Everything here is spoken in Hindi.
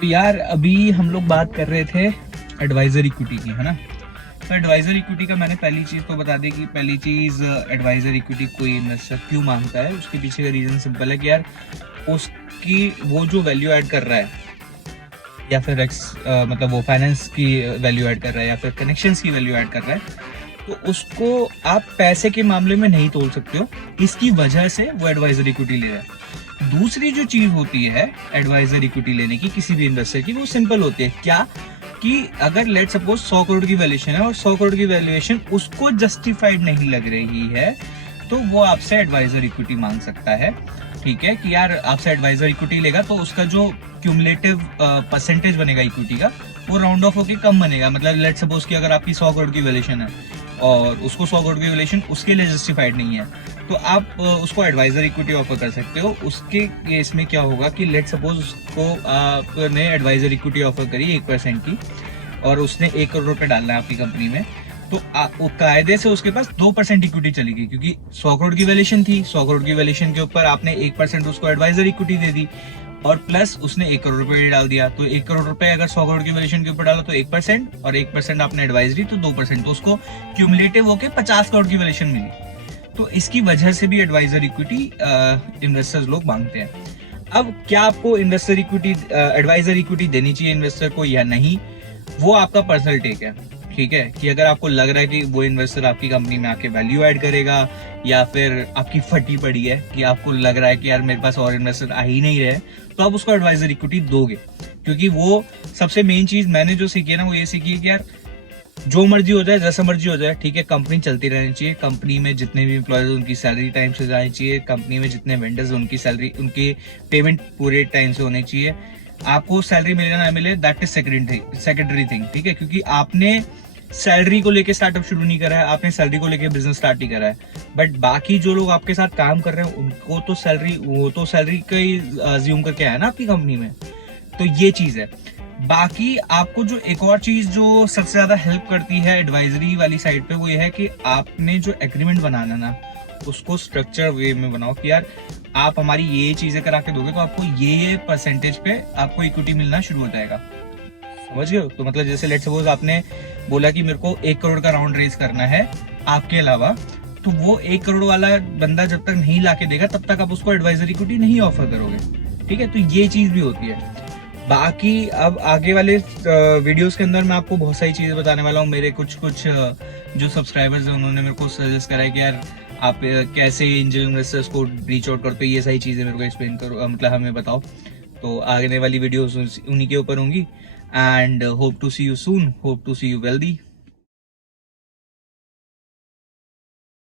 तो यार अभी हम लोग बात कर रहे थे एडवाइजर इक्विटी की, है ना। तो एडवाइजर इक्विटी का मैंने पहली चीज़ तो बता दी कि पहली चीज़ एडवाइजर इक्विटी कोई इन्वेस्टर क्यों मांगता है। उसके पीछे का रीज़न सिंपल है कि यार उसकी वो जो वैल्यू ऐड कर रहा है या फिर मतलब वो फाइनेंस की वैल्यू ऐड कर रहा है या फिर कनेक्शंस की वैल्यू ऐड कर रहा है, तो उसको आप पैसे के मामले में नहीं तोल सकते हो। इसकी वजह से वो एडवाइजर इक्विटी ले रहा है। दूसरी जो चीज होती है एडवाइजर इक्विटी लेने की किसी भी इन्वेस्टर की, वो सिंपल होती है क्या कि अगर लेट सपोज 100 करोड़ की वैल्यूएशन है और 100 करोड़ की वैल्यूएशन उसको जस्टिफाइड नहीं लग रही है, तो वो आपसे एडवाइजर इक्विटी मांग सकता है। ठीक है कि यार आपसे एडवाइजर इक्विटी लेगा तो उसका जो क्यूमुलेटिव परसेंटेज बनेगा इक्विटी का, वो राउंड ऑफ होके कम बनेगा। मतलब लेट सपोज कि अगर आपकी 100 करोड़ की वैल्यूएशन है और उसको 100 करोड़ की वैल्यूएशन उसके लिए जस्टिफाइड नहीं है, तो आप उसको एडवाइजर इक्विटी ऑफर कर सकते हो। उसके केस में क्या होगा कि लेट सपोज उसको आपने एडवाइजर इक्विटी ऑफर करी 1% की और उसने 1 करोड़ रुपए डालना है आपकी कंपनी में, तो वो कायदे से उसके पास 2% इक्विटी चलेगी, क्योंकि 100 करोड़ की वैल्यूएशन थी। 100 करोड़ की वैल्यूएशन के ऊपर आपने 1% उसको एडवाइजर इक्विटी दे दी और प्लस उसने 1 करोड़ रुपए डाल दिया। तो 1 करोड़ रुपए अगर 100 करोड़ की वैल्यूएशन के ऊपर डाला तो 1% और 1% आपने एडवाइजरी, तो 2%, तो उसको क्यूमुलेटिव होके 50 करोड़ की वैल्यूएशन मिली। तो इसकी वजह से भी एडवाइजर इक्विटी इन्वेस्टर्स लोग मांगते हैं। अब क्या आपको इन्वेस्टर इक्विटी एडवाइजर इक्विटी देनी चाहिए इन्वेस्टर को या नहीं, वो आपका पर्सनल टेक है। ठीक है कि अगर आपको लग रहा है कि वो इन्वेस्टर आपकी कंपनी में आके वैल्यू ऐड करेगा, या फिर आपकी फटी पड़ी है कि आपको लग रहा है कि यार मेरे पास और इन्वेस्टर आ ही नहीं रहे, तो आप उसको एडवाइजर इक्विटी दोगे। क्योंकि वो सबसे मेन चीज मैंने जो सीखी है ना, वो ये सीखी है कि यार जो मर्जी हो जाए, जैसा मर्जी हो जाए, ठीक है, कंपनी चलती रहनी चाहिए। कंपनी में जितने भी एम्प्लॉयज उनकी सैलरी टाइम से जानी चाहिए। कंपनी में जितने वेंडर्स उनकी सैलरी, उनकी पेमेंट पूरे टाइम से होनी चाहिए। आपको सैलरी मिले ना मिले, दैट इज सेकेंडरी थिंग। ठीक है, क्योंकि आपने सैलरी को लेके स्टार्टअप शुरू नहीं करा है, आपने सैलरी को लेके बिजनेस स्टार्ट नहीं करा है। बट बाकी जो लोग आपके साथ काम कर रहे हैं उनको तो सैलरी का ही अज्यूम करके आया ना आपकी कंपनी में। तो ये चीज है। बाकी आपको जो एक और चीज जो सबसे ज्यादा हेल्प करती है एडवाइजरी वाली साइड पे, वो ये है कि आपने जो एग्रीमेंट बनाना ना, उसको स्ट्रक्चर वे में बनाओ कि यार आप हमारी ये चीजें करा के दोगे तो आपको ये परसेंटेज पे आपको इक्विटी मिलना शुरू हो जाएगा। समझ गए? तो मतलब जैसे लेट सपोज आपने बोला कि मेरे को 1 करोड़ का राउंड रेज करना है आपके अलावा, तो वो 1 करोड़ वाला बंदा जब तक नहीं लाके देगा तब तक आप उसको एडवाइजर इक्विटी नहीं ऑफर करोगे। ठीक है, तो ये चीज भी होती है। बाकी अब आगे वाले वीडियोस के अंदर मैं आपको बहुत सारी चीजें बताने वाला हूँ। मेरे कुछ जो सब्सक्राइबर्स हैं उन्होंने मेरे को सजेस्ट करा है कि यार आप कैसे एंजल इन्वेस्टर्स को रीच आउट करते हो, ये सारी चीजें मेरे को एक्सप्लेन करो, मतलब हमें बताओ। तो आगे वाली वीडियोस उन्हीं के ऊपर होंगी। And hope to see you soon, hope to see you wealthy.